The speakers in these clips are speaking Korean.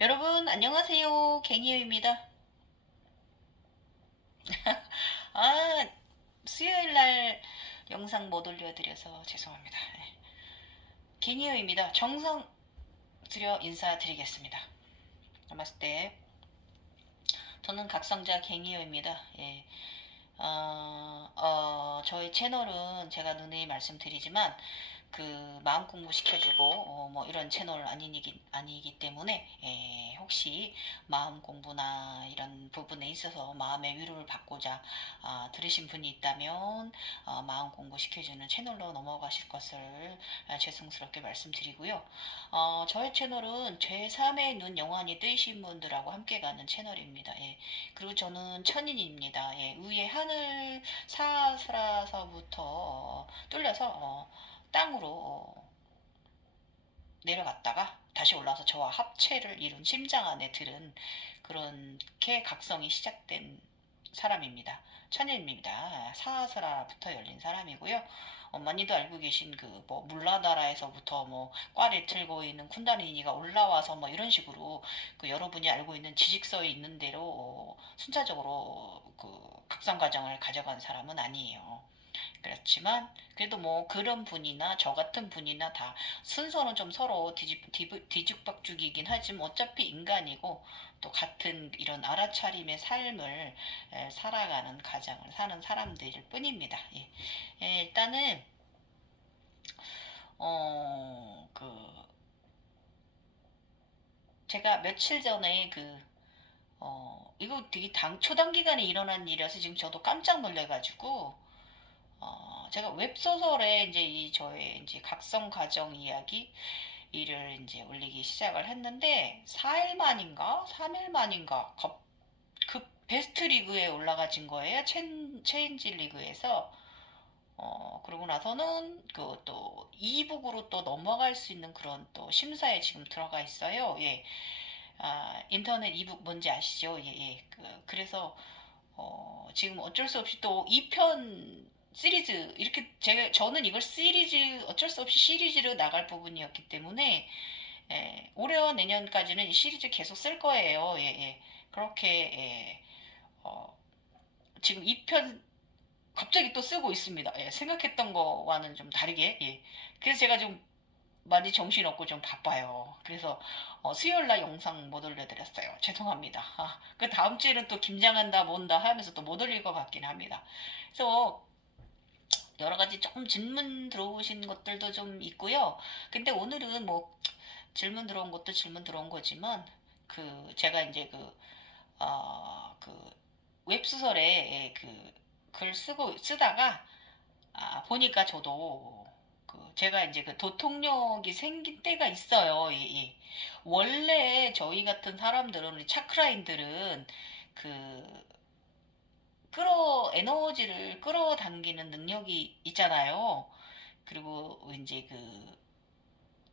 여러분 안녕하세요. 갱이유입니다. 아, 수요일 날 영상 못 올려드려서 죄송합니다. 네. 갱이유입니다. 정성 들여 인사드리겠습니다. 나마스테. 저는 각성자 갱이유입니다. 예. 저희 채널은 제가 누누이 말씀드리지만 마음 공부 시켜주고 뭐 이런 채널 아니기 때문에 혹시 마음 공부나 이런 부분에 있어서 마음의 위로를 받고자 들으신 분이 있다면 마음 공부 시켜주는 채널로 넘어가실 것을 죄송스럽게 말씀드리고요. 저희 채널은 제3의 눈 영환이 뜨이신 분들하고 함께 가는 채널입니다. 예. 그리고 저는 천인입니다. 예. 위에 하늘 사슬에서부터 뚫려서 땅으로 내려갔다가 다시 올라와서 저와 합체를 이룬 심장 안에 들은 그렇게 각성이 시작된 사람입니다. 천인입니다. 사하스라부터 열린 사람이고요. 많이도 알고 계신 뭐 물라다라에서부터 뭐 꽈를 틀고 있는 쿤다리니가 올라와서 뭐 이런 식으로 여러분이 알고 있는 지식서에 있는 대로 순차적으로 각성 과정을 가져간 사람은 아니에요. 그렇지만 그래도 뭐 그런 분이나 저 같은 분이나 다 순서는 좀 서로 뒤죽박죽이긴 하지만 어차피 인간이고 또 같은 이런 알아차림의 삶을 살아가는 가장을 사는 사람들일 뿐입니다. 예. 일단은 어, 그 제가 며칠 전에 이거 되게 초단기간에 일어난 일이라서 지금 저도 깜짝 놀래가지고 제가 웹소설에 이제 저의 이제 각성 가정 이야기 일을 이제 올리기 시작을 했는데 4일 만인가 3일 만인가 베스트 리그에 올라가진 거예요. 체인지 리그에서. 그러고 나서는 또 2북으로 또 넘어갈 수 있는 그런 또 심사에 지금 들어가 있어요. 예. 인터넷 이북 뭔지 아시죠? 예, 예. 그래서 지금 어쩔 수 없이 또 2편 시리즈 이렇게 저는 이걸 시리즈 어쩔 수 없이 시리즈로 나갈 부분이었기 때문에 올해와 내년까지는 이 시리즈 계속 쓸 거예요. 예, 예. 그렇게 어, 지금 2편 갑자기 또 쓰고 있습니다. 예, 생각했던 거와는 좀 다르게. 예. 그래서 제가 좀 많이 정신없고 좀 바빠요. 그래서 수요일 날 영상 못 올려드렸어요. 죄송합니다. 그 다음 주에는 또 김장한다 뭔다 하면서 또 못 올릴 것 같긴 합니다. 그래서 여러 가지 조금 질문 들어오신 것들도 좀 있고요. 근데 오늘은 뭐 질문 들어온 것도 질문 들어온 거지만 제가 이제 웹소설에 글 쓰다가 보니까 저도 제가 이제 도통력이 생긴 때가 있어요. 예, 예. 원래 저희 같은 사람들은 우리 차크라인들은 그 에너지를 끌어당기는 능력이 있잖아요. 그리고 이제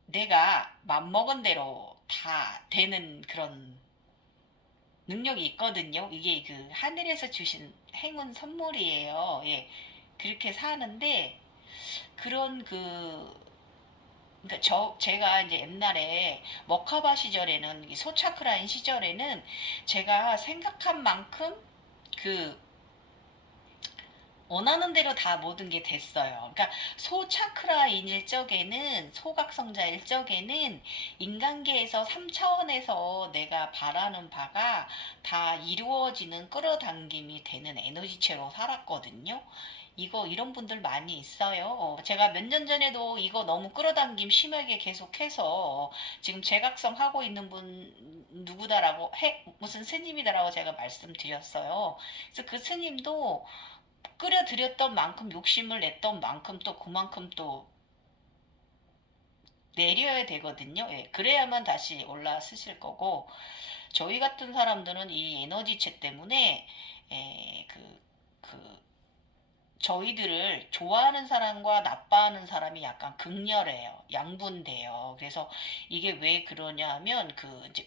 내가 맘먹은 대로 다 되는 그런 능력이 있거든요. 이게 하늘에서 주신 행운 선물이에요. 예. 그렇게 사는데 그런 그러니까 제가 이제 옛날에 머카바 시절에는 소차크라인 시절에는 제가 생각한 만큼 그 원하는 대로 다 모든 게 됐어요. 그러니까 소차크라인일 적에는 소각성자일 적에는 인간계에서 3차원에서 내가 바라는 바가 다 이루어지는 끌어당김이 되는 에너지체로 살았거든요. 이런 분들 많이 있어요. 제가 몇 년 전에도 이거 너무 끌어당김 심하게 계속해서 지금 재각성 하고 있는 분 누구다라고 무슨 스님이다라고 제가 말씀드렸어요. 그래서 그 스님도 끓여들였던 만큼 욕심을 냈던 만큼 또 그만큼 또 내려야 되거든요. 예, 그래야만 다시 올라서실 거고 저희 같은 사람들은 이 에너지체 때문에 에, 저희들을 좋아하는 사람과 나빠하는 사람이 약간 극렬해요. 양분돼요. 그래서 이게 왜 그러냐 하면 이제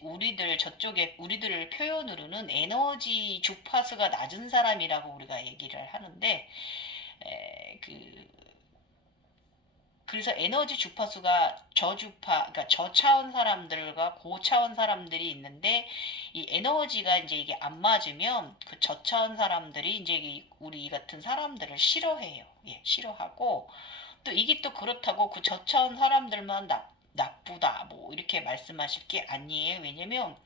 우리들을 표현으로는 에너지 주파수가 낮은 사람이라고 우리가 얘기를 하는데 에, 그 그래서 에너지 주파수가 저주파, 그러니까 저차원 사람들과 고차원 사람들이 있는데, 이 에너지가 이제 이게 안 맞으면 그 저차원 사람들이 이제 우리 같은 사람들을 싫어해요. 예, 싫어하고, 또 이게 또 그렇다고 그 저차원 사람들만 나쁘다, 뭐, 이렇게 말씀하실 게 아니에요. 왜냐면,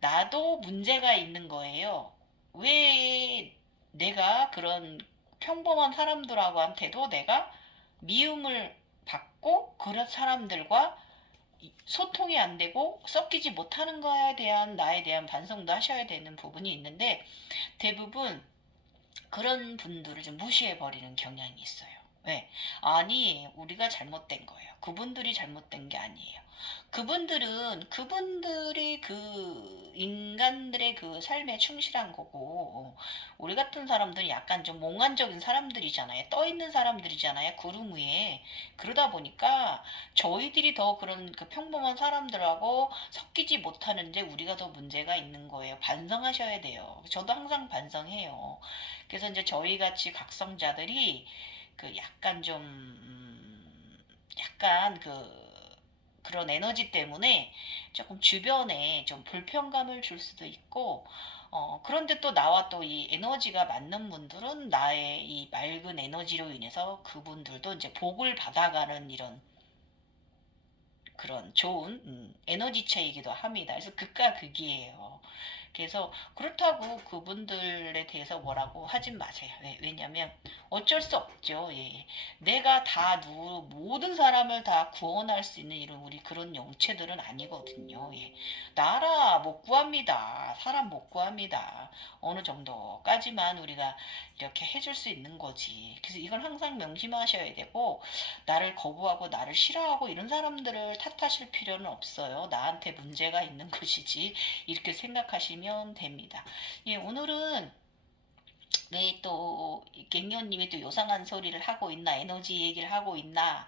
나도 문제가 있는 거예요. 왜 내가 그런 평범한 사람들하고한테도 내가 미움을 받고 그런 사람들과 소통이 안 되고 섞이지 못하는 거에 대한 나에 대한 반성도 하셔야 되는 부분이 있는데 대부분 그런 분들을 좀 무시해버리는 경향이 있어요. 왜? 아니, 우리가 잘못된 거예요. 그분들이 잘못된 게 아니에요. 그분들이 그 인간들의 그 삶에 충실한 거고, 우리 같은 사람들은 약간 좀 몽환적인 사람들이잖아요. 떠 있는 사람들이잖아요. 구름 위에. 그러다 보니까 저희들이 더 그런 그 평범한 사람들하고 섞이지 못하는데 우리가 더 문제가 있는 거예요. 반성하셔야 돼요. 저도 항상 반성해요. 그래서 이제 저희 같이 각성자들이 그 약간 좀 약간 그런 에너지 때문에 조금 주변에 좀 불편감을 줄 수도 있고 그런데 또 나와 또 이 에너지가 맞는 분들은 나의 이 맑은 에너지로 인해서 그분들도 이제 복을 받아가는 이런 그런 좋은 에너지체이기도 합니다. 그래서 극과 극이에요. 그래서 그렇다고 그분들에 대해서 뭐라고 하진 마세요. 왜냐면 어쩔 수 없죠. 예. 내가 다 모든 사람을 다 구원할 수 있는 이런 우리 그런 영체들은 아니거든요. 예. 나라 못 구합니다. 사람 못 구합니다. 어느 정도까지만 우리가 이렇게 해줄 수 있는 거지. 그래서 이걸 항상 명심하셔야 되고 나를 거부하고 나를 싫어하고 이런 사람들을 탓하실 필요는 없어요. 나한테 문제가 있는 것이지. 이렇게 생각하시면 됩니다. 예, 오늘은 왜 또 갱년님이 또 요상한 소리를 하고 있나 에너지 얘기를 하고 있나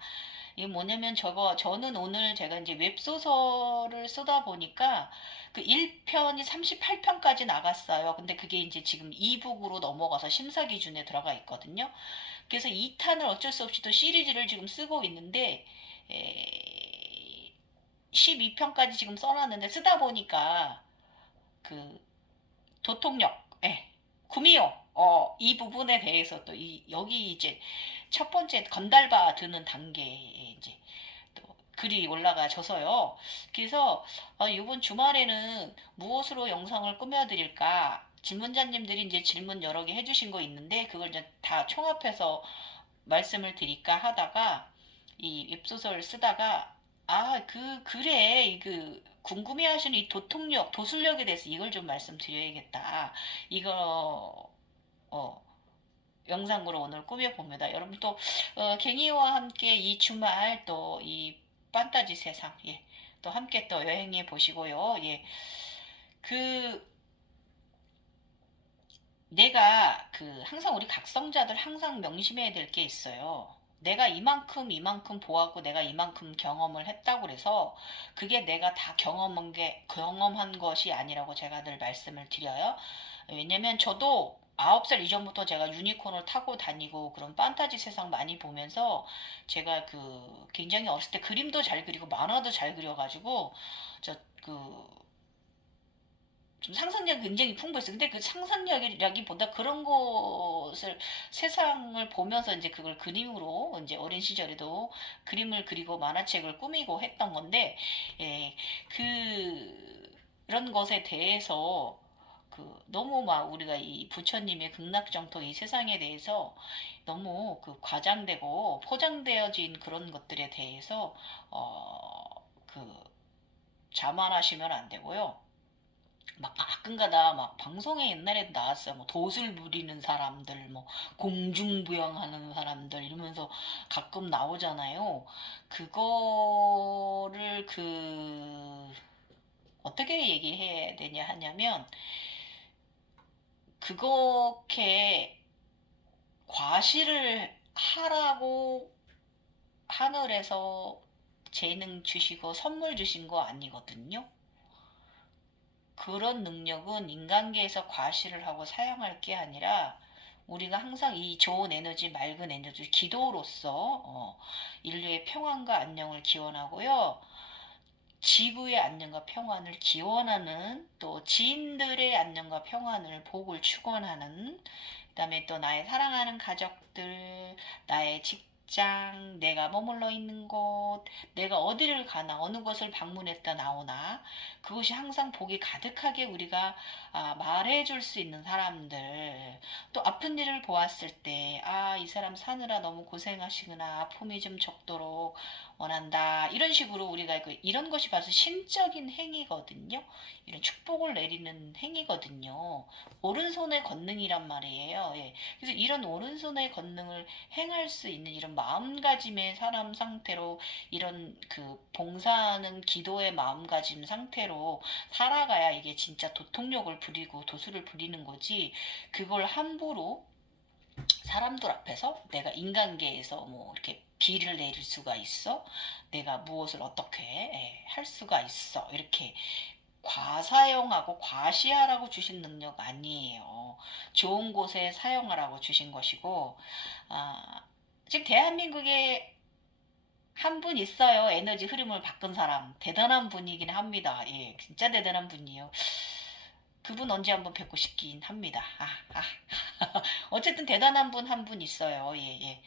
이게 뭐냐면 저는 오늘 제가 이제 웹소설을 쓰다 보니까 그 1편이 38편까지 나갔어요. 근데 그게 이제 지금 이북으로 넘어가서 심사 기준에 들어가 있거든요. 그래서 2탄을 어쩔 수 없이 또 시리즈를 지금 쓰고 있는데 12편까지 지금 써놨는데 쓰다 보니까 그 도통역, 예, 구미호, 이 부분에 대해서 또 여기 이제 첫 번째 건달바 드는 단계에 이제 또 글이 올라가져서요. 그래서 이번 주말에는 무엇으로 영상을 꾸며드릴까? 질문자님들이 이제 질문 여러 개 해주신 거 있는데 그걸 이제 다 총합해서 말씀을 드릴까 하다가 이 웹소설 쓰다가 그래 궁금해하시는 이 도통력 도술력에 대해서 이걸 좀 말씀드려야겠다. 이거 어 영상으로 오늘 꾸며봅니다. 여러분 또 갱이와 함께 이 주말 또 이 판타지 세상 또 함께 또 여행해 보시고요. 그 내가 항상 우리 각성자들 항상 명심해야 될 게 있어요. 내가 이만큼 보았고 내가 이만큼 경험을 했다고 그래서 그게 내가 다 경험한 것이 아니라고 제가 늘 말씀을 드려요. 왜냐면 저도 9살 이전부터 제가 유니콘을 타고 다니고 그런 판타지 세상 많이 보면서 제가 굉장히 어렸을 때 그림도 잘 그리고 만화도 잘 그려가지고 저좀 상상력이 굉장히 풍부했어요. 근데 그 상상력이라기보다 그런 것을 세상을 보면서 이제 그걸 그림으로 이제 어린 시절에도 그림을 그리고 만화책을 꾸미고 했던 건데 그런 것에 대해서 너무 막 우리가 이 부처님의 극락정토 이 세상에 대해서 너무 과장되고 포장되어진 그런 것들에 대해서 자만하시면 안 되고요. 막 가끔가다 막 방송에 옛날에도 나왔어요. 뭐 돛을 부리는 사람들, 뭐 공중부양하는 사람들 이러면서 가끔 나오잖아요. 그거를 어떻게 얘기해야 되냐 하냐면 그렇게 과시를 하라고 하늘에서 재능 주시고 선물 주신 거 아니거든요. 그런 능력은 인간계에서 과시를 하고 사용할 게 아니라 우리가 항상 이 좋은 에너지, 맑은 에너지, 기도로서 인류의 평안과 안녕을 기원하고요. 지구의 안녕과 평안을 기원하는, 또 지인들의 안녕과 평안을, 복을 축원하는, 그다음에 또 나의 사랑하는 가족들, 나의 직장, 내가 머물러 있는 곳, 내가 어디를 가나 어느 곳을 방문했다 나오나 그것이 항상 복이 가득하게 우리가 말해줄 수 있는 사람들, 또 아픈 일을 보았을 때 이 사람 사느라 너무 고생하시구나, 아픔이 좀 적도록 원한다, 이런 식으로 우리가 이런 것이 봐서 신적인 행위거든요. 이런 축복을 내리는 행위거든요. 오른손의 권능이란 말이에요. 예. 그래서 이런 오른손의 권능을 행할 수 있는 이런 마음가짐의 사람 상태로, 이런 봉사하는 기도의 마음가짐 상태로 살아가야 이게 진짜 도통력을 부리고 도수를 부리는 거지. 그걸 함부로 사람들 앞에서 내가 인간계에서 뭐 이렇게 비를 내릴 수가 있어? 내가 무엇을 어떻게 할 수가 있어? 이렇게 과사용하고 과시하라고 주신 능력 아니에요. 좋은 곳에 사용하라고 주신 것이고, 지금 대한민국에 한 분 있어요. 에너지 흐름을 바꾼 사람. 대단한 분이긴 합니다. 예, 진짜 대단한 분이에요. 그분 언제 한번 뵙고 싶긴 합니다. 어쨌든 대단한 분 한 분 있어요. 예, 예.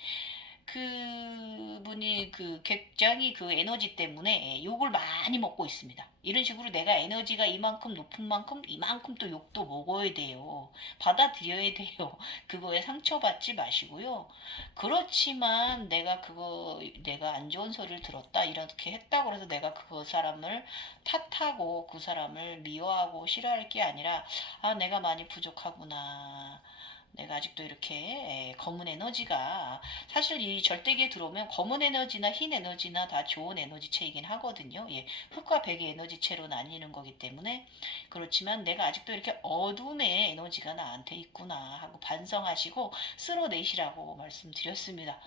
그분이 굉장히 에너지 때문에 욕을 많이 먹고 있습니다. 이런 식으로 내가 에너지가 이만큼 높은 만큼 이만큼 또 욕도 먹어야 돼요. 받아들여야 돼요. 그거에 상처받지 마시고요. 그렇지만 내가 안 좋은 소리를 들었다, 이렇게 했다고 해서 내가 그 사람을 탓하고 그 사람을 미워하고 싫어할 게 아니라, 내가 많이 부족하구나, 내가 아직도 이렇게 검은 에너지가, 사실 이 절대기에 들어오면 검은 에너지나 흰 에너지나 다 좋은 에너지체이긴 하거든요. 예, 흑과 백의 에너지체로 나뉘는 거기 때문에. 그렇지만 내가 아직도 이렇게 어둠의 에너지가 나한테 있구나 하고 반성하시고 쓸어내시라고 말씀드렸습니다.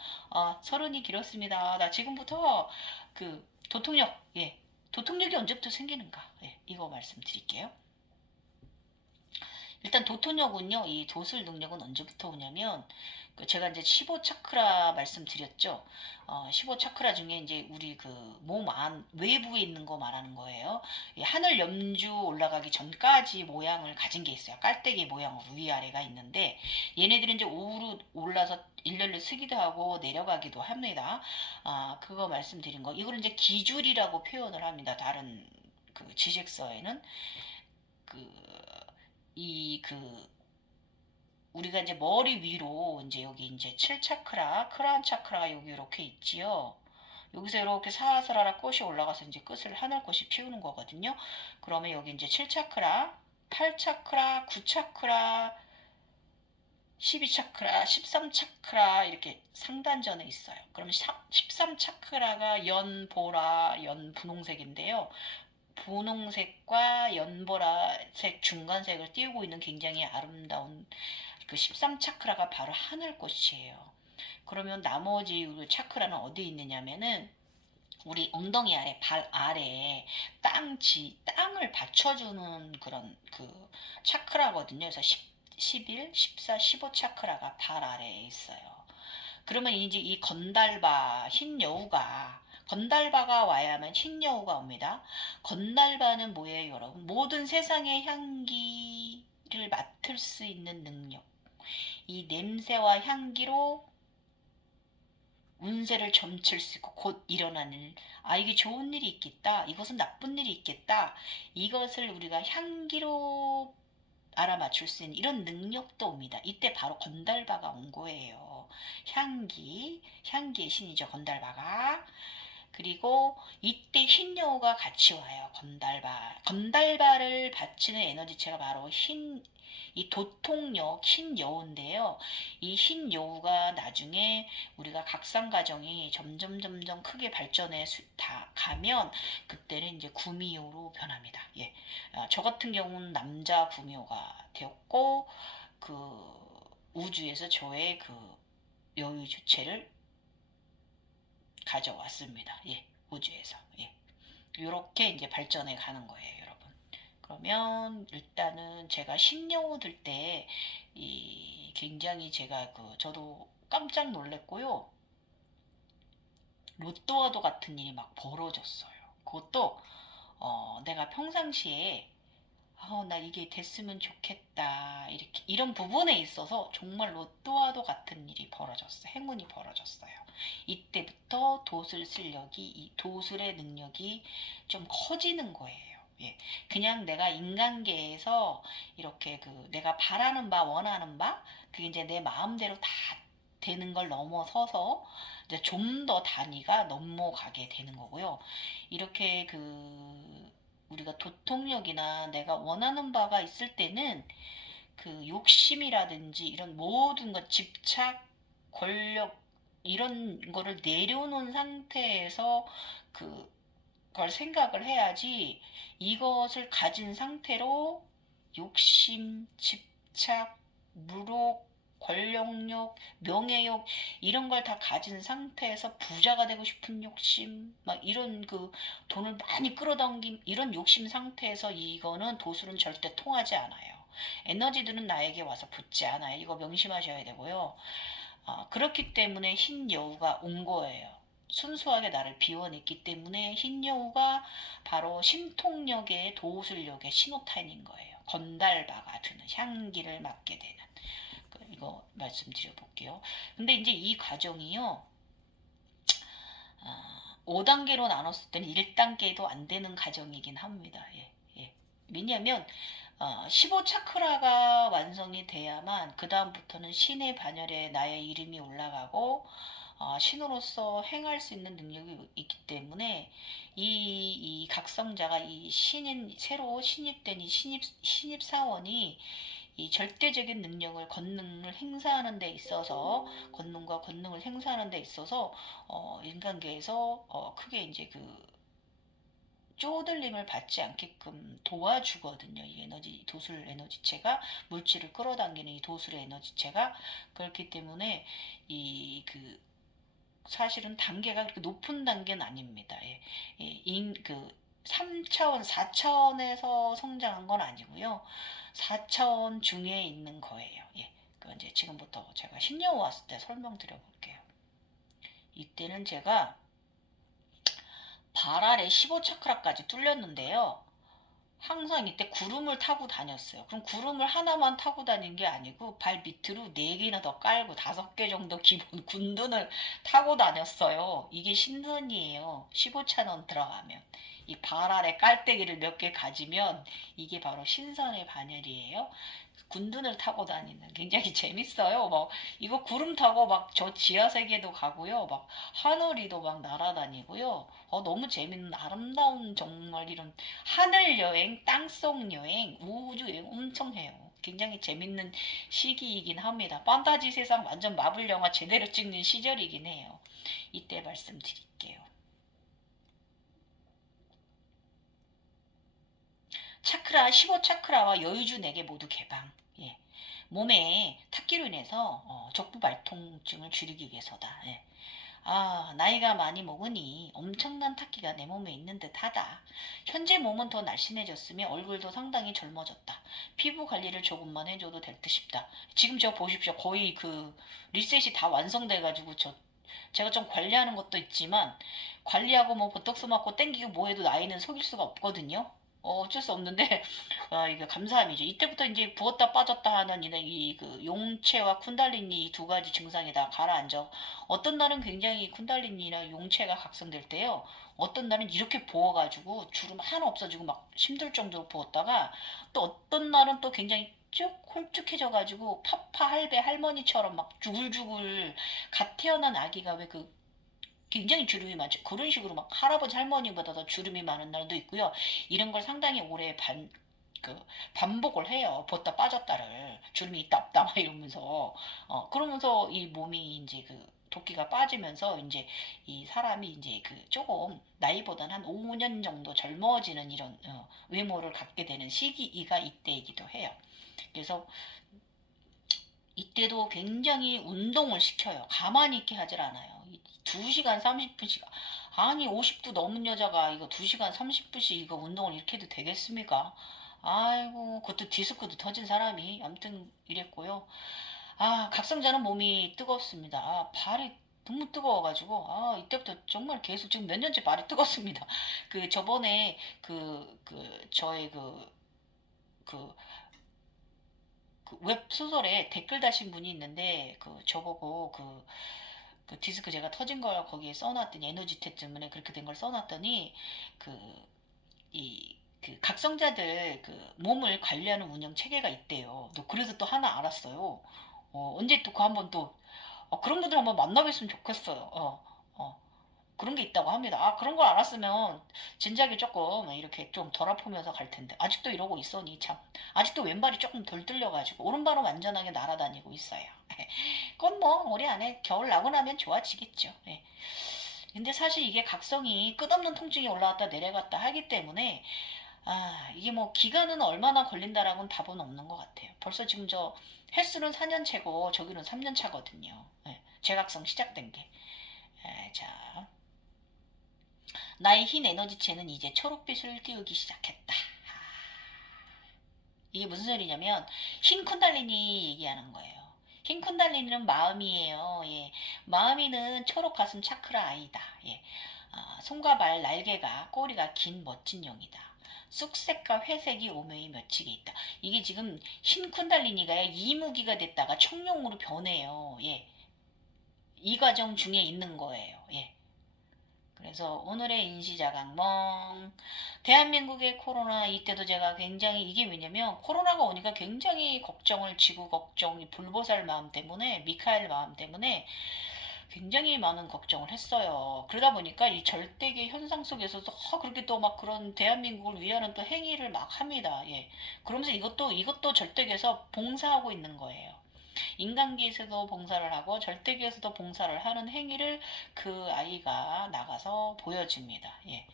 서른이 길었습니다. 나 지금부터 도통력, 예, 도통력이 언제부터 생기는가, 예, 이거 말씀드릴게요. 일단 도토력은요, 이 도술 능력은 언제부터 오냐면, 제가 이제 15차크라 말씀드렸죠. 15차크라 중에 이제 우리 몸 외부에 있는 거 말하는 거예요. 하늘 염주 올라가기 전까지 모양을 가진 게 있어요. 깔때기 모양으로 위아래가 있는데, 얘네들은 이제 우로 올라서 일렬로 쓰기도 하고 내려가기도 합니다. 그거 말씀드린 거. 이걸 이제 기줄이라고 표현을 합니다. 다른 지식서에는. 이 우리가 이제 머리 위로 이제 여기 이제 7차크라, 크라운 차크라가 여기 이렇게 있지요. 여기서 이렇게 사라사라 꽃이 올라가서 이제 끝을 하늘꽃이 피우는 거거든요. 그러면 여기 이제 7차크라, 8차크라, 9차크라, 12차크라, 13차크라 이렇게 상단전에 있어요. 그러면 13차크라가 연보라, 연분홍색인데요. 분홍색과 연보라색 중간색을 띄우고 있는 굉장히 아름다운 13차크라가 바로 하늘꽃이에요. 그러면 나머지 차크라는 어디에 있느냐면은 우리 엉덩이 아래, 발 아래에 땅을 받쳐주는 그런 차크라거든요. 그래서 11, 14, 15 차크라가 발 아래에 있어요. 그러면 이제 이 건달바가 와야만 흰 여우가 옵니다. 건달바는 뭐예요, 여러분? 모든 세상의 향기를 맡을 수 있는 능력. 이 냄새와 향기로 운세를 점칠 수 있고 곧 일어나는 일. 이게 좋은 일이 있겠다, 이것은 나쁜 일이 있겠다, 이것을 우리가 향기로 알아맞출 수 있는 이런 능력도 옵니다. 이때 바로 건달바가 온 거예요. 향기의 신이죠, 건달바가. 그리고 이때 흰 여우가 같이 와요. 건달바를 바치는 에너지체가 바로 이 도통력 흰 여우인데요. 이 흰 여우가 나중에 우리가 각상가정이 점점 크게 발전해 다 가면 그때는 이제 구미호로 변합니다. 예, 저 같은 경우는 남자 구미호가 되었고, 우주에서 저의 여유 주체를 가져왔습니다. 예, 우주에서. 예. 요렇게 이제 발전해 가는 거예요, 여러분. 그러면 일단은 제가 신여우 들 때 굉장히 제가 저도 깜짝 놀랐고요. 로또와도 같은 일이 막 벌어졌어요. 그것도 내가 평상시에 나 이게 됐으면 좋겠다. 이렇게, 이런 부분에 있어서 정말 로또와도 같은 일이 벌어졌어요. 행운이 벌어졌어요. 이때부터 이 도술의 능력이 좀 커지는 거예요. 예. 그냥 내가 인간계에서 이렇게 내가 바라는 바, 원하는 바, 그게 이제 내 마음대로 다 되는 걸 넘어서서 이제 좀 더 단위가 넘어가게 되는 거고요. 이렇게 우리가 도통력이나 내가 원하는 바가 있을 때는 욕심이라든지 이런 모든 것, 집착, 권력, 이런 거를 내려놓은 상태에서 그걸 생각을 해야지, 이것을 가진 상태로 욕심, 집착, 무력, 권력욕, 명예욕, 이런 걸 다 가진 상태에서 부자가 되고 싶은 욕심, 막 이런 돈을 많이 끌어당김, 이런 욕심 상태에서 이거는 도술은 절대 통하지 않아요. 에너지들은 나에게 와서 붙지 않아요. 이거 명심하셔야 되고요. 그렇기 때문에 흰 여우가 온 거예요. 순수하게 나를 비워냈기 때문에 흰 여우가 바로 신통력의 도술력의 신호탄인 거예요. 건달바가 드는 향기를 맡게 되는. 이거 말씀드려 볼게요. 근데 이제 이 과정이요. 5단계로 나눴을 때는 1단계도 안 되는 과정이긴 합니다. 예, 예. 왜냐하면 15차크라가 완성이 돼야만 그 다음부터는 신의 반열에 나의 이름이 올라가고 신으로서 행할 수 있는 능력이 있기 때문에 이 각성자가 이 새로 신입된 이 신입 사원이 이 절대적인 능력을, 권능을 행사하는 데 있어서, 권능과 권능을 행사하는 데 있어서 인간계에서 크게 이제 쪼들림을 받지 않게끔 도와주거든요. 이 도술 에너지체가, 물질을 끌어당기는 이 도술의 에너지체가. 그렇기 때문에 사실은 단계가 그렇게 높은 단계는 아닙니다. 예. 예, 3차원, 4차원에서 성장한 건 아니고요. 4차원 중에 있는 거예요. 예. 이제 지금부터 제가 신여우 왔을 때 설명드려 볼게요. 이때는 제가 발 아래 15차크라까지 뚫렸는데요. 항상 이때 구름을 타고 다녔어요. 그럼 구름을 하나만 타고 다닌 게 아니고 발 밑으로 4개나 더 깔고 5개 정도 기본 군둔을 타고 다녔어요. 이게 신선이에요. 15차원 들어가면. 이 발 아래 깔때기를 몇 개 가지면 이게 바로 신선의 반열이에요. 군둔을 타고 다니는, 굉장히 재밌어요. 막 이거 구름 타고 막 저 지하 세계도 가고요. 막 하늘이도 막 날아다니고요. 너무 재밌는, 아름다운, 정말 이런 하늘 여행, 땅속 여행, 우주 여행 엄청 해요. 굉장히 재밌는 시기이긴 합니다. 판타지 세상 완전 마블 영화 제대로 찍는 시절이긴 해요. 이때 말씀드릴게요. 차크라, 15차크라와 여유주 4개 모두 개방. 예. 몸에 탁기로 인해서 족부 말통증을 줄이기 위해서다. 예. 나이가 많이 먹으니 엄청난 탁기가 내 몸에 있는 듯하다. 현재 몸은 더 날씬해졌으며 얼굴도 상당히 젊어졌다. 피부 관리를 조금만 해줘도 될 듯 싶다. 지금 저 보십시오. 거의 리셋이 다 완성돼가지고 제가 좀 관리하는 것도 있지만, 관리하고 뭐 보톡스 맞고 땡기고 뭐 해도 나이는 속일 수가 없거든요. 어쩔 수 없는데, 이게 감사함이죠. 이때부터 이제 부었다 빠졌다 하는 용체와 쿤달리니 이 두 가지 증상이 다 가라앉아. 어떤 날은 굉장히 쿤달리니나 용체가 각성될 때요. 어떤 날은 이렇게 부어가지고 주름 하나 없어지고 막 힘들 정도로 부었다가, 또 어떤 날은 또 굉장히 쭉 홀쭉해져가지고 파파 할배 할머니처럼 막 주글주글, 갓 태어난 아기가 왜 굉장히 주름이 많죠. 그런 식으로 막 할아버지 할머니보다 더 주름이 많은 날도 있고요. 이런 걸 상당히 오래 반복을 해요. 부었다 빠졌다를. 주름이 있다 없다 막 이러면서. 그러면서 이 몸이 이제 도끼가 빠지면서 이제 이 사람이 이제 조금 나이보다는 한 5년 정도 젊어지는 이런 외모를 갖게 되는 시기가 이때이기도 해요. 그래서 이때도 굉장히 운동을 시켜요. 가만히 있게 하질 않아요. 2시간 30분씩. 아니 50도 넘은 여자가 이거 2시간 30분씩 이거 운동을 이렇게 해도 되겠습니까? 아이고, 그것도 디스크도 터진 사람이. 아무튼 이랬고요. 각성자는 몸이 뜨겁습니다. 발이 너무 뜨거워가지고, 이때부터 정말 계속 지금 몇 년째 발이 뜨겁습니다. 저번에, 저의 그, 웹소설에 댓글 다신 분이 있는데, 저보고 디스크 제가 터진 걸 거기에 써놨더니, 에너지태 때문에 그렇게 된 걸 써놨더니, 그, 각성자들 몸을 관리하는 운영 체계가 있대요. 그래서 또 하나 알았어요. 언제 또 한번 또 그런 분들 한번 만나뵀으면 좋겠어요. 그런 게 있다고 합니다. 그런 걸 알았으면 진작에 조금 이렇게 좀 덜 아프면서 갈 텐데 아직도 이러고 있어니 참 아직도 왼발이 조금 덜 뚫려가지고 오른발은 완전하게 날아다니고 있어요. 그건 뭐 올해 안에 겨울 나고 나면 좋아지겠죠. 예. 근데 사실 이게 각성이 끝없는 통증이 올라왔다 내려갔다 하기 때문에 이게 뭐 기간은 얼마나 걸린다라고는 답은 없는 것 같아요. 벌써 지금 저 횟수는 4년 차고 저기는 3년 차거든요. 예, 재각성 시작된 게. 자, 나의 흰 에너지체는 이제 초록빛을 띄우기 시작했다. 이게 무슨 소리냐면 흰 쿤달리니 얘기하는 거예요. 흰 쿤달리니는 마음이에요. 예. 마음이는 초록 가슴 차크라 아이다. 예. 손과 발, 날개가, 꼬리가 긴 멋진 용이다. 쑥색과 회색이 오묘히 맺히게 있다. 이게 지금 흰 쿤달리니가 이무기가 됐다가 청룡으로 변해요. 예. 이 과정 중에 있는 거예요. 예. 그래서 오늘의 인시자강몽 대한민국의 코로나 이때도 제가 굉장히 이게 왜냐면 코로나가 오니까 굉장히 걱정을 지구 걱정이 불보살 마음 때문에 미카엘 마음 때문에 굉장히 많은 걱정을 했어요. 그러다 보니까 이 절대계 현상 속에서도 그렇게 또 막 그런 대한민국을 위하는 또 행위를 막 합니다. 예. 그러면서 이것도 절대계에서 봉사하고 있는 거예요. 인간계에서도 봉사를 하고 절대계에서도 봉사를 하는 행위를 그 아이가 나가서 보여줍니다. 예.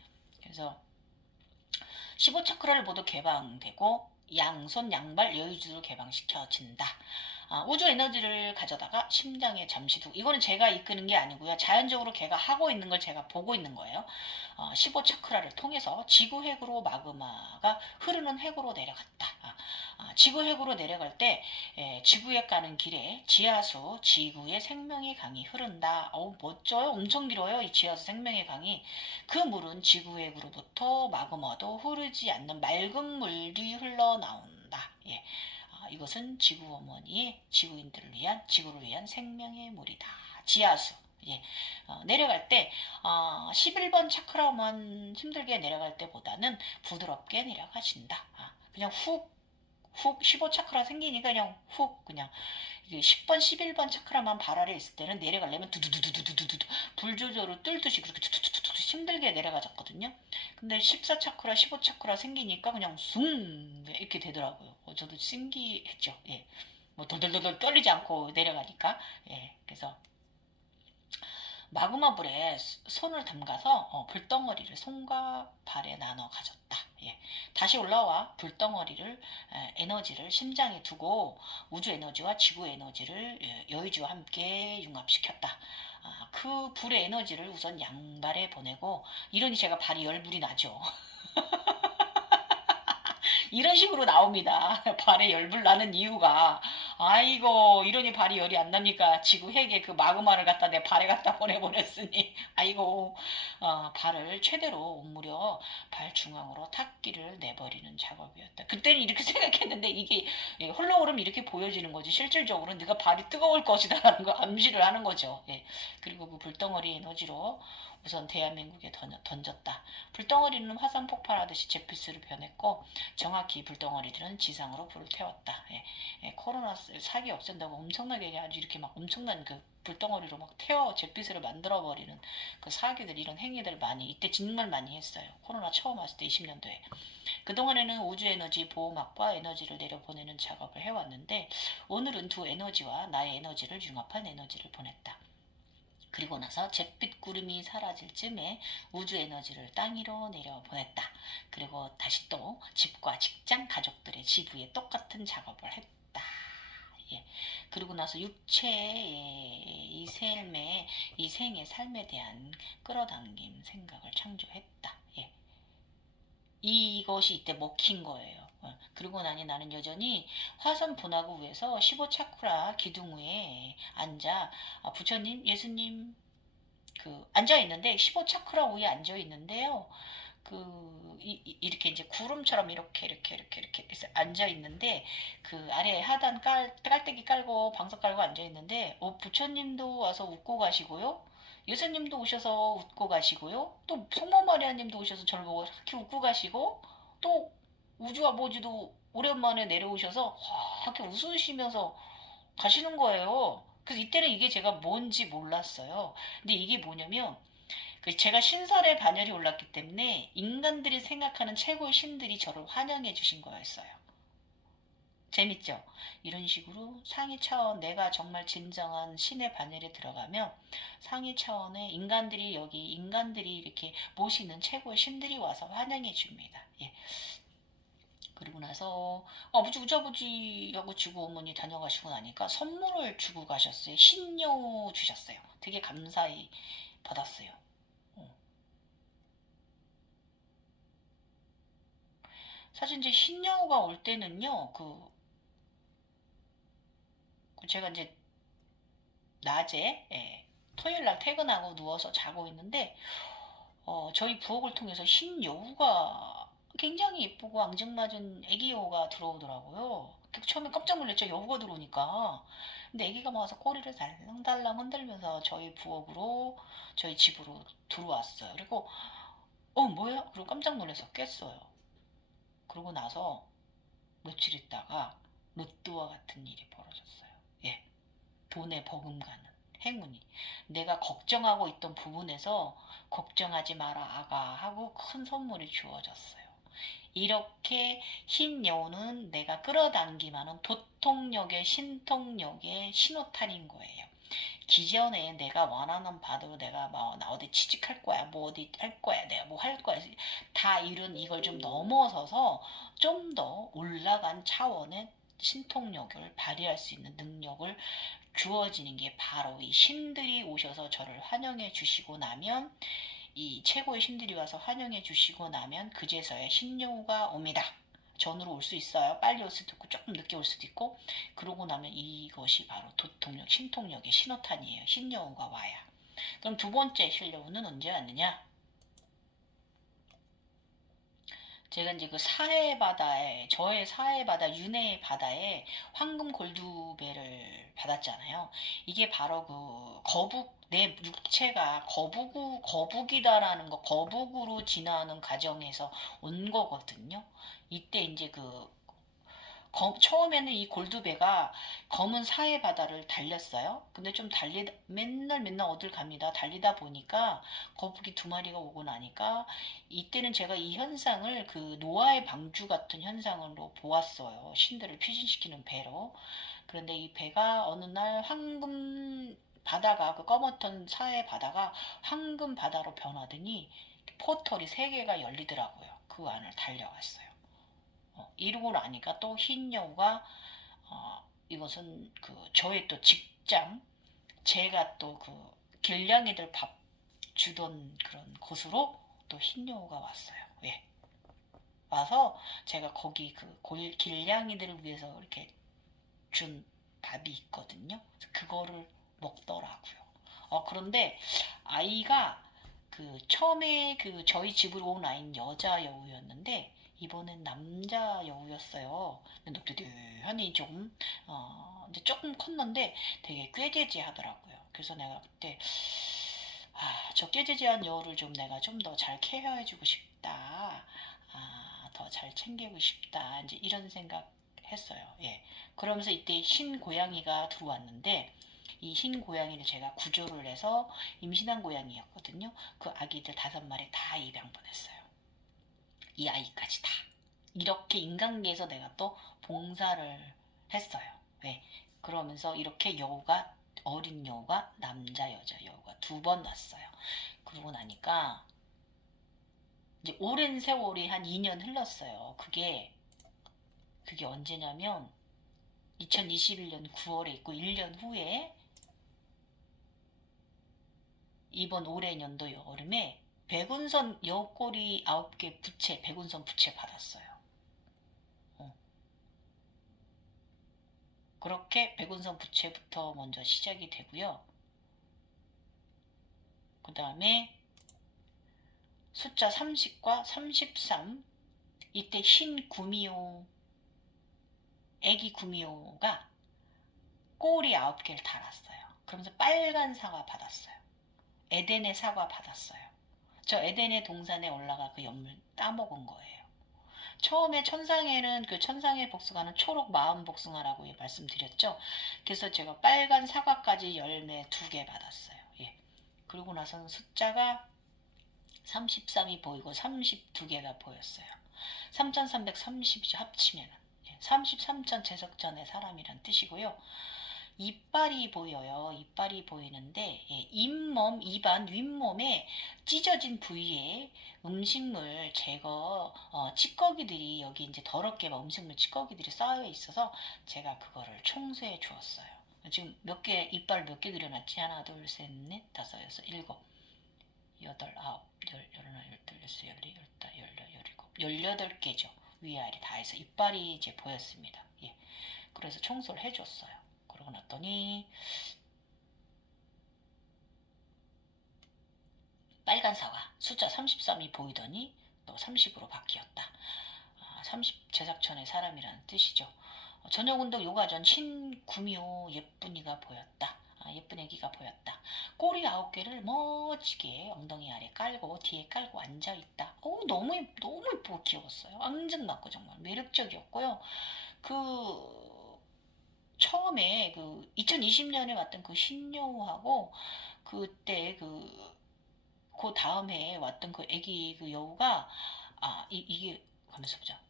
그래서 15차크라를 모두 개방되고 양손 양발 여유주로 개방시켜진다. 우주 에너지를 가져다가 심장에 잠시 두고 이거는 제가 이끄는 게 아니고요. 자연적으로 걔가 하고 있는 걸 제가 보고 있는 거예요. 15차크라를 통해서 지구 핵으로 마그마가 흐르는 핵으로 내려갔다. 지구 핵으로 내려갈 때 지구핵 가는 길에 지하수 지구의 생명의 강이 흐른다. 멋져요. 엄청 길어요. 이 지하수 생명의 강이. 그 물은 지구핵으로부터 마그마도 흐르지 않는 맑은 물이 흘러나온다. 예. 이것은 지구 어머니의 지구를 위한 생명의 물이다. 지하수. 예. 내려갈 때 11번 차크라만 힘들게 내려갈 때보다는 부드럽게 내려가신다. 그냥 훅 15차크라 생기니까 그냥 훅 그냥 10번 11번 차크라만 발 아래 있을 때는 내려가려면 두두두두두두두 불 조절을 뚫듯이 그렇게 두두두두두 힘들게 내려가졌거든요. 근데 14차크라 15차크라 생기니까 그냥 숭 이렇게 되더라고요. 저도 신기했죠. 예. 뭐 덜덜덜 떨리지 않고 내려가니까. 예. 그래서 마그마 불에 손을 담가서 불덩어리를 손과 발에 나눠 가졌다. 예. 다시 올라와 불덩어리를 에너지를 심장에 두고 우주 에너지와 지구 에너지를 여의주와 함께 융합시켰다. 그 불의 에너지를 우선 양발에 보내고 이러니 제가 발이 열불이 나죠. 이런 식으로 나옵니다. 발에 열불 나는 이유가 아이고 이러니 발이 열이 안 납니까? 지구 핵에 그 마그마를 갖다 내 발에 갖다 보내버렸으니 아이고 발을 최대로 오므려 발 중앙으로 탁기를 내버리는 작업이었다. 그때는 이렇게 생각했는데 이게 홀로그램 이렇게 보여지는 거지 실질적으로 네가 발이 뜨거울 것이다라는 거 암시를 하는 거죠. 예. 그리고 그 불덩어리 에너지로 우선 대한민국에 던졌다. 불덩어리는 화산 폭발하듯이 제피스로 변했고 정확히 불덩어리들은 지상으로 불을 태웠다. 코로나 사기 없앤다고 엄청나게 아주 이렇게 막 엄청난 그 불덩어리로 막 태워 잿빛으로 만들어버리는 그 사기들 이런 행위들 많이 이때 정말 많이 했어요. 코로나 처음 왔을 때 20년도에. 그동안에는 우주 에너지 보호막과 에너지를 내려보내는 작업을 해왔는데 오늘은 두 에너지와 나의 에너지를 융합한 에너지를 보냈다. 그리고 나서 잿빛 구름이 사라질 쯤에 우주 에너지를 땅 위로 내려보냈다. 그리고 다시 또 집과 직장 가족들의 지구에 똑같은 작업을 했다. 예. 그리고 나서 육체의 이 생의 삶에 대한 끌어당김 생각을 창조했다. 예. 이것이 이때 먹힌 거예요. 그러고 나니 나는 여전히 화선 분화구 위에서 15차크라 기둥 위에 앉아 부처님, 예수님 앉아 있는데 15차크라 위에 앉아 있는데요. 이렇게 이제 구름처럼 이렇게 해서 앉아 있는데 그 아래에 하단 깔때기 깔고 방석 깔고 앉아 있는데 부처님도 와서 웃고 가시고요. 예수님도 오셔서 웃고 가시고요. 또 성모 마리아님도 오셔서 저를 보고 이렇게 웃고 가시고 또 우주 아버지도 오랜만에 내려오셔서 이렇게 웃으시면서 가시는 거예요. 그래서 이때는 이게 제가 뭔지 몰랐어요. 근데 이게 뭐냐면 제가 신설의 반열이 올랐기 때문에 인간들이 생각하는 최고의 신들이 저를 환영해 주신 거였어요. 재밌죠? 이런 식으로 상위 차원, 내가 정말 진정한 신의 반열에 들어가면 상위 차원의 인간들이 이렇게 모시는 최고의 신들이 와서 환영해 줍니다. 예. 그리고 나서 아버지 우주아버지하고 지구 어머니 다녀가시고 나니까 선물을 주고 가셨어요. 흰요 주셨어요. 되게 감사히 받았어요. 사실 이제 흰여우가 올 때는요, 제가 이제 낮에, 토요일 날 퇴근하고 누워서 자고 있는데, 저희 부엌을 통해서 흰여우가 굉장히 예쁘고 앙증맞은 애기 여우가 들어오더라고요. 처음에 깜짝 놀랐죠, 여우가 들어오니까. 근데 애기가 와서 꼬리를 달랑달랑 흔들면서 저희 집으로 들어왔어요. 그리고, 뭐야? 그리고 깜짝 놀라서 깼어요. 그러고 나서 며칠 있다가 로또와 같은 일이 벌어졌어요. 예, 돈에 버금가는 행운이. 내가 걱정하고 있던 부분에서 걱정하지 마라 아가 하고 큰 선물이 주어졌어요. 이렇게 흰 여우는 내가 끌어당기만은 도통역의 신통역의 신호탄인 거예요. 기존에 내가 원하는 바도 내가 나 어디 취직할 거야, 뭐 어디 할 거야, 내가 뭐 할 거야, 다 이룬 이걸 좀 넘어서서 좀 더 올라간 차원의 신통력을 발휘할 수 있는 능력을 주어지는 게 바로 이 신들이 오셔서 저를 환영해 주시고 나면 이 최고의 신들이 와서 환영해 주시고 나면 그제서야 신여우가 옵니다. 전으로 올 수 있어요. 빨리 올 수도 있고 조금 늦게 올 수도 있고 그러고 나면 이것이 바로 도통력, 신통력의 신호탄이에요. 신여우가 와야. 그럼 두 번째 신여우는 언제 왔느냐? 제가 이제 저의 사해 바다, 윤회 바다에 황금 골두배를 받았잖아요. 이게 바로 내 육체가 거북이다라는 거북으로 진화하는 과정에서 온 거거든요. 이때 이제 처음에는 이 골두배가 검은 사해 바다를 달렸어요. 근데 좀 맨날 어딜 갑니다. 달리다 보니까 거북이 두 마리가 오고 나니까 이때는 제가 이 현상을 노아의 방주 같은 현상으로 보았어요. 신들을 피신시키는 배로. 그런데 이 배가 어느 날 검었던 사해 바다가 황금 바다로 변하더니 포털이 세 개가 열리더라고요. 그 안을 달려갔어요. 이러고 나니까 또 흰 여우가 이것은 저의 또 직장, 제가 또 길냥이들 밥 주던 그런 곳으로 또 흰 여우가 왔어요. 예. 와서 제가 거기 길냥이들을 위해서 이렇게 준 밥이 있거든요. 그거를 먹더라고요. 그런데 아이가 처음에 저희 집으로 온 아이는 여자 여우였는데 이번엔 남자 여우였어요. 근데 늑대하니 이제 조금 컸는데 되게 꾀재재 하더라고요. 그래서 내가 그때 저 꾀재재한 여우를 내가 좀 더 잘 케어해주고 싶다. 더 잘 챙기고 싶다. 이제 이런 생각 했어요. 예. 그러면서 이때 흰 고양이가 들어왔는데 이 흰 고양이를 제가 구조를 해서 임신한 고양이였거든요. 그 아기들 5마리 다 입양보냈어요. 이 아이까지 다. 이렇게 인간계에서 내가 또 봉사를 했어요. 네. 그러면서 이렇게 어린 여우가 남자 여자 여우가 2번 왔어요. 그러고 나니까 이제 오랜 세월이 한 2년 흘렀어요. 그게 언제냐면 2021년 9월에 있고 1년 후에 이번 올해 년도 여름에 백운선 여우꼬리 9개 백운선 부채 받았어요. 그렇게 백운성 부채부터 먼저 시작이 되고요. 그 다음에 숫자 30과 33, 이때 흰 구미호, 애기 구미호가 꼬리 9개를 달았어요. 그러면서 빨간 사과 받았어요. 에덴의 사과 받았어요. 저 에덴의 동산에 올라가 그 연물 따먹은 거예요. 처음에 천상에는 그 천상의 복숭아는 초록 마음 복숭아라고 말씀드렸죠. 그래서 제가 빨간 사과까지 열매 2개 받았어요. 예. 그리고 나서는 숫자가 33이 보이고 32개가 보였어요. 3330이 합치면 33천 제석전의 사람이란 뜻이고요. 이빨이 보여요. 이빨이 보이는데 잇몸, 입안, 윗몸에 찢어진 부위에 음식물 제거 찌꺼기들이 여기 이제 더럽게 음식물 찌꺼기들이 쌓여 있어서 제가 그거를 청소해 주었어요. 지금 몇 개, 이빨 몇 개 그려놨지? 하나, 둘, 셋, 넷, 다섯, 여섯, 일곱, 여덟, 아홉, 열, 열하나, 열둘, 열셋, 열넷, 열다, 열여, 열일곱, 18개죠. 위아래 다 해서 이빨이 이제 보였습니다. 예. 그래서 청소를 해줬어요. 그러고 났더니 빨간 사과 숫자 33이 보이더니 또 30으로 바뀌었다. 30 제작천의 사람이라는 뜻이죠. 저녁운동 요가전 신구미호 예쁜이가 보였다. 예쁜 애기가 보였다. 꼬리 9개를 멋지게 엉덩이 아래 깔고 뒤에 깔고 앉아있다. 너무 예쁘고 귀여웠어요. 앙증맞고 정말 매력적이었고요. 처음에 2020년에 왔던 그 신여우하고 그때 그 다음 해에 왔던 그 애기 그 여우가 이게 가면서 보자.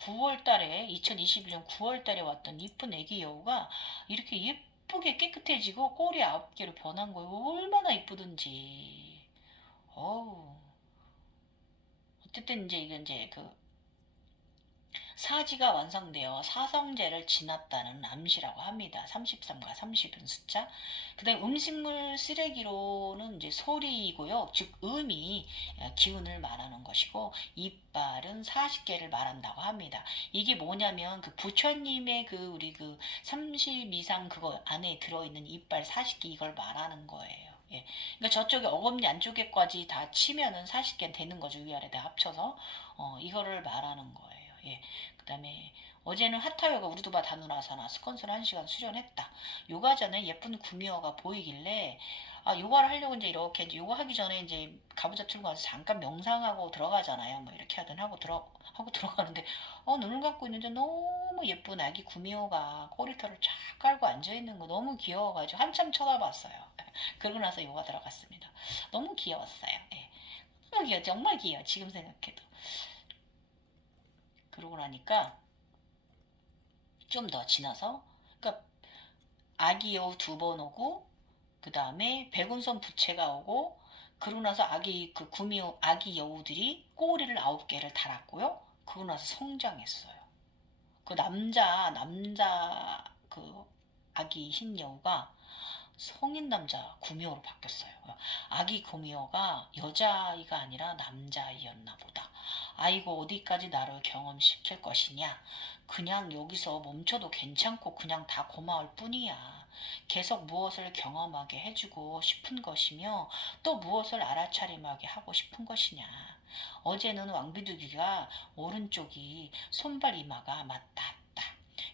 9월 달에 2021년 9월 달에 왔던 이쁜 애기 여우가 이렇게 예쁘게 깨끗해지고 꼬리 9개로 변한 거예요. 얼마나 이쁘든지. 어우. 어쨌든 이제 이건 이제 사지가 완성되어 사성제를 지났다는 암시라고 합니다. 33과 30은 숫자. 그 다음에 음식물 쓰레기로는 이제 소리이고요. 즉 음이 기운을 말하는 것이고 이빨은 40개를 말한다고 합니다. 이게 뭐냐면 부처님의 우리 30 이상 그거 안에 들어있는 이빨 40개 이걸 말하는 거예요. 예. 그러니까 저쪽에 어금니 안쪽에까지 다 치면은 40개 되는 거죠. 위아래 다 합쳐서 이거를 말하는 거예요. 예. 그 다음에 어제는 하타요가 우르두바 다누라사나 스콘스를 1시간 수련했다. 요가 전에 예쁜 구미호가 보이길래 요가를 하려고 이제 이렇게 요가 하기 전에 이제 가부좌 틀고 가서 잠깐 명상하고 들어가잖아요. 뭐 이렇게 하든 하고 들어가는데 눈을 감고 있는데 너무 예쁜 아기 구미호가 꼬리털을 쫙 깔고 앉아 있는 거 너무 귀여워가지고 한참 쳐다봤어요. 그러고 나서 요가 들어갔습니다. 너무 귀여웠어요. 예. 너무 귀여워, 정말 귀여워. 지금 생각해도. 그러고 나니까 좀 더 지나서 그러니까 아기 여우 2번 오고 그 다음에 백운선 부채가 오고 그러고 나서 아기 여우들이 꼬리를 9개를 달았고요. 그러고 나서 성장했어요. 남자 아기 흰 여우가 성인 남자 구미호로 바뀌었어요. 아기 구미호가 여자아이가 아니라 남자아이였나 보다. 아이고 어디까지 나를 경험시킬 것이냐. 그냥 여기서 멈춰도 괜찮고 그냥 다 고마울 뿐이야. 계속 무엇을 경험하게 해주고 싶은 것이며 또 무엇을 알아차림하게 하고 싶은 것이냐. 어제는 왕비두기가 오른쪽이 손발 이마가 맞다.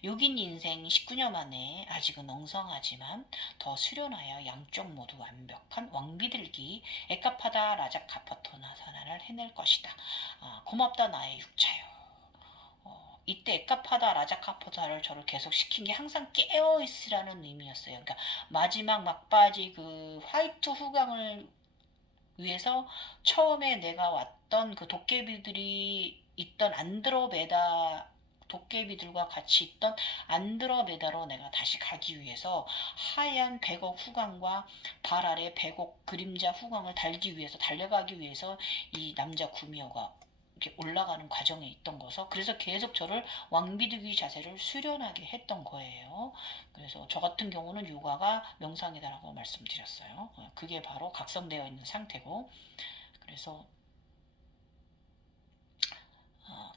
욕인 인생 19년 만에 아직은 엉성하지만 더 수련하여 양쪽 모두 완벽한 왕비들기 에카파다 라자카파토나 사나를 해낼 것이다. 고맙다 나의 육차요. 이때 에카파다 라자카파타를 저를 계속 시킨 게 항상 깨어있으라는 의미였어요. 그러니까 마지막 막바지 화이트 후광을 위해서 처음에 내가 왔던 도깨비들이 있던 도깨비들과 같이 있던 안드로메다로 내가 다시 가기 위해서 하얀 백억 후광과 발 아래 백억 그림자 후광을 달려가기 위해서 이 남자 구미호가 이렇게 올라가는 과정에 있던 거서 그래서 계속 저를 왕비두기 자세를 수련하게 했던 거예요. 그래서 저 같은 경우는 요가가 명상이다라고 말씀드렸어요. 그게 바로 각성되어 있는 상태고 그래서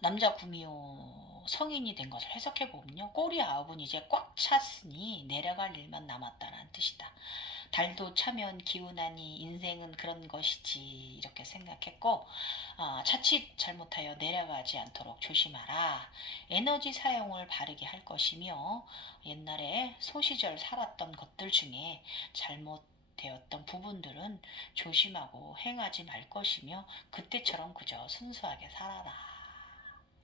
남자 구미호 성인이 된 것을 해석해 보면요. 꼬리 아홉은 이제 꽉 찼으니 내려갈 일만 남았다는 뜻이다. 달도 차면 기운하니 인생은 그런 것이지 이렇게 생각했고 자칫 잘못하여 내려가지 않도록 조심하라. 에너지 사용을 바르게 할 것이며 옛날에 소시절 살았던 것들 중에 잘못되었던 부분들은 조심하고 행하지 말 것이며 그때처럼 그저 순수하게 살아라.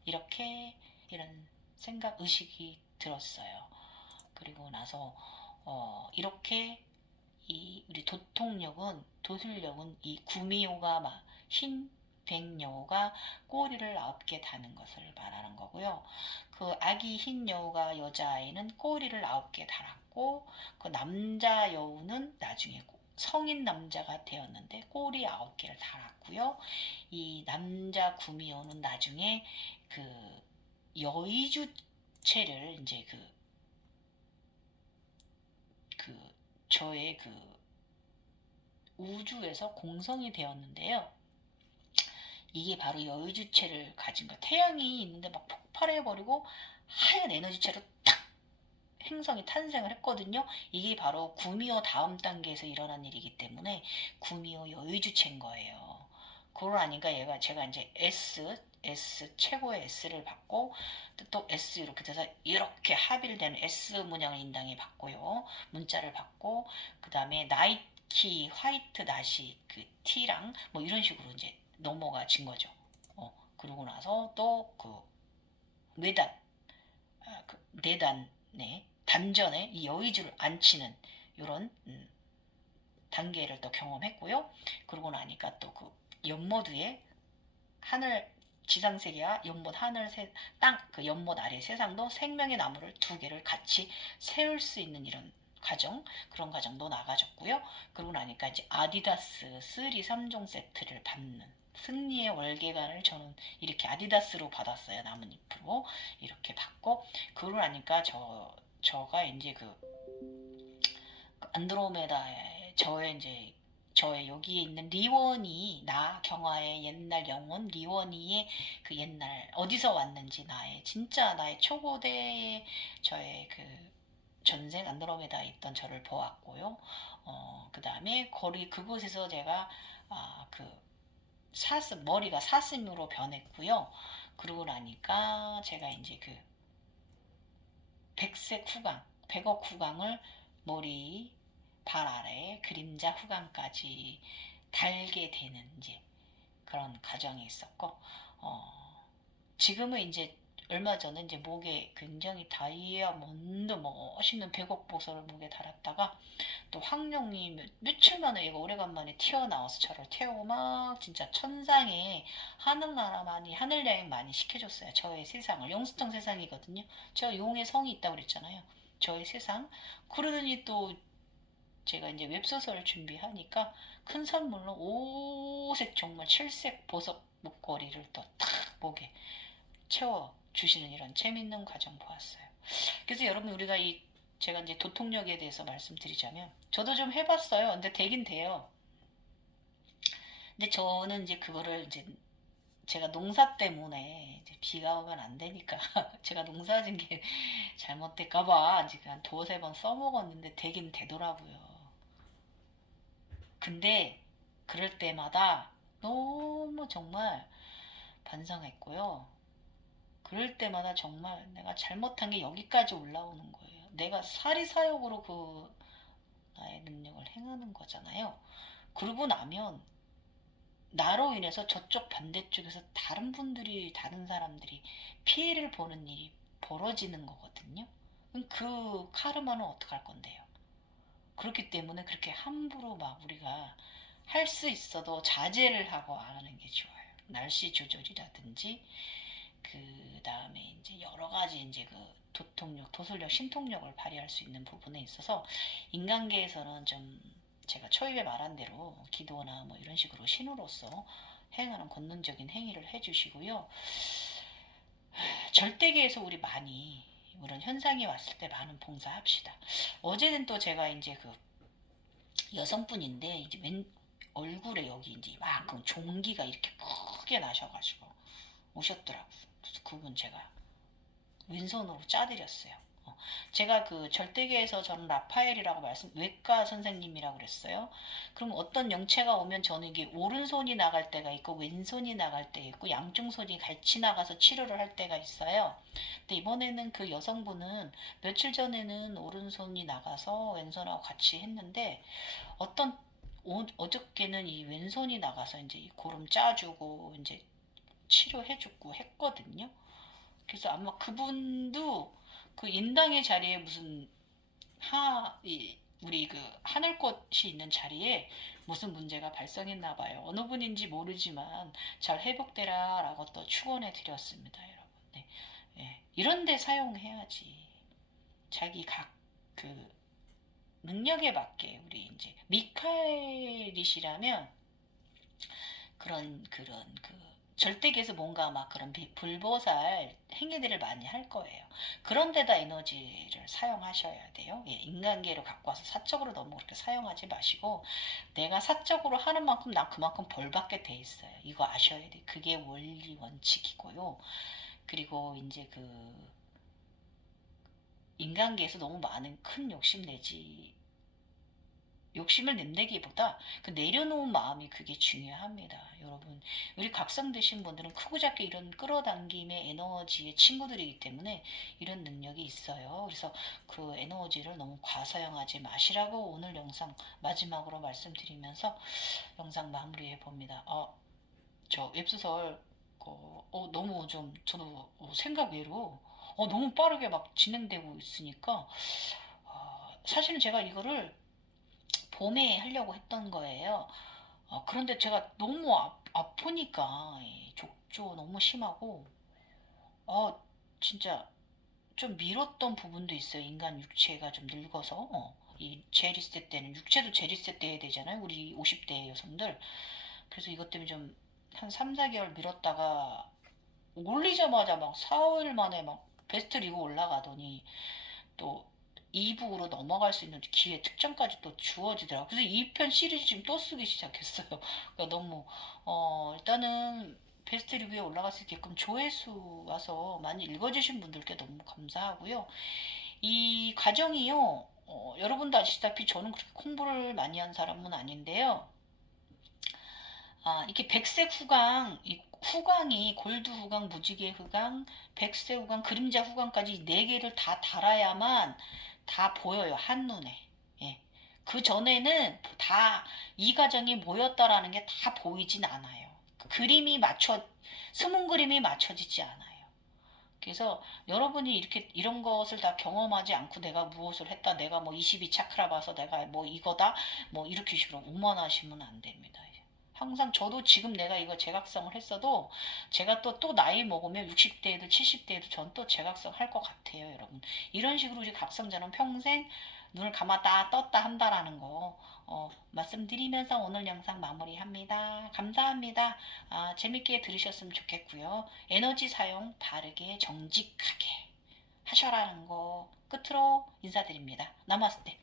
이렇게 이런 생각 의식이 들었어요. 그리고 나서 이렇게 이 우리 도술력은 이 구미호가 흰 백여우가 꼬리를 9개 다는 것을 말하는 거고요. 그 아기 흰 여우가 여자아이는 꼬리를 9개 달았고 그 남자 여우는 나중에 성인 남자가 되었는데 꼬리 9개를 달았고요. 이 남자 구미호는 나중에 그 여의주체를 이제 저의 우주에서 공성이 되었는데요. 이게 바로 여의주체를 가진 거. 태양이 있는데 막 폭발해버리고 하얀 에너지체로 딱 행성이 탄생을 했거든요. 이게 바로 구미호 다음 단계에서 일어난 일이기 때문에 구미호 여의주체인 거예요. 그러니까 제가 이제 S 최고의 S를 받고 또 S 이렇게 돼서 이렇게 합일되는 S 문양을 인당에 받고요. 문자를 받고 그 다음에 나이키 화이트 나시 그 T랑 뭐 이런 식으로 이제 넘어가진 거죠. 그러고 나서 또 뇌단 내단에 단전에 이 여의주를 앉히는 이런 단계를 또 경험했고요. 그러고 나니까 또 연못 위에 하늘 지상세계와 연못 하늘 땅 연못 아래 세상도 생명의 나무를 2개를 같이 세울 수 있는 이런 그런 과정도 나가졌고요. 그러고 나니까 이제 아디다스 3, 3종 세트를 받는 승리의 월계관을 저는 이렇게 아디다스로 받았어요. 나뭇잎으로 이렇게 받고 그러고 나니까 저가 이제 안드로메다에 저의 여기에 있는 리원이 나 경화의 옛날 영혼 리원이의 옛날 어디서 왔는지 진짜 나의 초고대 저의 전생 안드로메다에 있던 저를 보았고요. 그 다음에 그곳에서 제가 머리가 사슴으로 변했고요. 그러고 나니까 제가 이제 백억 후광을 머리 발 아래 그림자 후광까지 달게 되는 이제 그런 과정이 있었고 지금은 이제 얼마 전에 이제 목에 굉장히 다이아몬드 멋있는 백억 보석을 목에 달았다가 또 황룡이 며칠 만에 얘가 오래간만에 튀어나와서 저를 태우고 막 진짜 천상에 하늘나라 하늘 여행 많이 시켜줬어요. 저의 세상을 용수청 세상이거든요. 저 용의 성이 있다고 그랬잖아요. 저의 세상. 그러더니 또 제가 이제 웹소설 준비하니까 큰 선물로 5색 정말 7색 보석 목걸이를 또 탁 목에 채워 주시는 이런 재밌는 과정 보았어요. 그래서 여러분 우리가 제가 이제 도통력에 대해서 말씀드리자면 저도 좀 해봤어요. 근데 되긴 돼요. 근데 저는 이제 그거를 이제 제가 농사 때문에 이제 비가 오면 안 되니까 제가 농사 진 게 잘못될까봐 이제 한 2-3번 써먹었는데 되긴 되더라고요. 근데 그럴 때마다 너무 정말 반성했고요. 그럴 때마다 정말 내가 잘못한 게 여기까지 올라오는 거예요. 내가 사리사욕으로 나의 능력을 행하는 거잖아요. 그러고 나면 나로 인해서 저쪽 반대쪽에서 다른 사람들이 피해를 보는 일이 벌어지는 거거든요. 그럼 그 카르마는 어떡할 건데요? 그렇기 때문에 그렇게 함부로 막 우리가 할 수 있어도 자제를 하고 안 하는 게 좋아요. 날씨 조절이라든지 그 다음에 이제 여러 가지 이제 도술력, 신통력을 발휘할 수 있는 부분에 있어서 인간계에서는 좀 제가 초입에 말한 대로 기도나 뭐 이런 식으로 신으로서 행하는 권능적인 행위를 해주시고요. 절대계에서 우리 많이 이런 현상이 왔을 때 많은 봉사합시다. 어제는 또 제가 이제 여성분인데 이제 얼굴에 여기 이제 이만큼 종기가 이렇게 크게 나셔가지고 오셨더라고요. 그래서 그분 제가 왼손으로 짜드렸어요. 제가 그 절대계에서 저는 라파엘이라고 외과 선생님이라고 그랬어요. 그럼 어떤 영체가 오면 저는 이게 오른손이 나갈 때가 있고 왼손이 나갈 때 있고 양쪽 손이 같이 나가서 치료를 할 때가 있어요. 근데 이번에는 그 여성분은 며칠 전에는 오른손이 나가서 왼손하고 같이 했는데 어떤 어저께는 이 왼손이 나가서 이제 이 고름 짜주고 이제 치료해주고 했거든요. 그래서 아마 그분도 그 인당의 자리에 무슨 우리 그 하늘꽃이 있는 자리에 무슨 문제가 발생했나 봐요. 어느 분인지 모르지만 잘 회복되라라고 또 축원해 드렸습니다, 여러분. 네. 예. 이런 데 사용해야지. 자기 각 그 능력에 맞게 우리 이제 미카엘이시라면 그런 그 절대계에서 뭔가 막 그런 불보살 행위들을 많이 할 거예요. 그런 데다 에너지를 사용하셔야 돼요. 예, 인간계로 갖고 와서 사적으로 너무 그렇게 사용하지 마시고 내가 사적으로 하는 만큼 난 그만큼 벌 받게 돼 있어요. 이거 아셔야 돼. 그게 원리 원칙이고요. 그리고 이제 그 인간계에서 너무 많은 큰 욕심 내지 욕심을 낸다기보다 그 내려놓은 마음이 그게 중요합니다. 여러분, 우리 각성 되신 분들은 크고 작게 이런 끌어당김의 에너지의 친구들이기 때문에 이런 능력이 있어요. 그래서 그 에너지를 너무 과사용하지 마시라고 오늘 영상 마지막으로 말씀드리면서 영상 마무리해 봅니다. 저 웹소설 너무 좀 저도 생각 외로 너무 빠르게 막 진행되고 있으니까 사실은 제가 이거를 봄에 하려고 했던 거예요. 그런데 제가 너무 아프니까 족조 너무 심하고 진짜 좀 미뤘던 부분도 있어요. 인간 육체가 좀 늙어서 이 제리세 때는 육체도 제리세 때 해야 되잖아요. 우리 50대 여성들. 그래서 이것 때문에 좀 한 3, 4개월 미뤘다가 올리자마자 막 4, 5일 만에 막 베스트 리그 올라가더니 또 2부로 넘어갈 수 있는 기회 특전까지 또 주어지더라고요. 그래서 2편 시리즈 지금 또 쓰기 시작했어요. 그러니까 너무 일단은 베스트 리뷰에 올라갈 수 있게끔 조회수 와서 많이 읽어주신 분들께 너무 감사하고요. 이 과정이요. 여러분도 아시다시피 저는 그렇게 공부를 많이 한 사람은 아닌데요. 이게 백색 후광, 이 후광이 골드 후광, 무지개 후광, 백색 후광, 그림자 후광까지 네 개를 다 달아야만 다 보여요. 한눈에. 예. 그 전에는 다 이 과정이 모였다라는 게 다 보이진 않아요. 그 그림이 스문 그림이 맞춰지지 않아요. 그래서 여러분이 이렇게 이런 것을 다 경험하지 않고 내가 무엇을 했다, 내가 뭐 22 차크라 봐서 내가 뭐 이거다, 뭐 이렇게 식으로 오만하시면 안 됩니다. 항상 저도 지금 내가 이거 제각성을 했어도 제가 또 나이 먹으면 60대에도 70대에도 전 또 제각성 할 것 같아요, 여러분. 이런 식으로 우리 각성자는 평생 눈을 감았다 떴다 한다라는 거 말씀드리면서 오늘 영상 마무리합니다. 감사합니다. 재밌게 들으셨으면 좋겠고요. 에너지 사용 바르게 정직하게 하셔라는 거 끝으로 인사드립니다. 나마스테.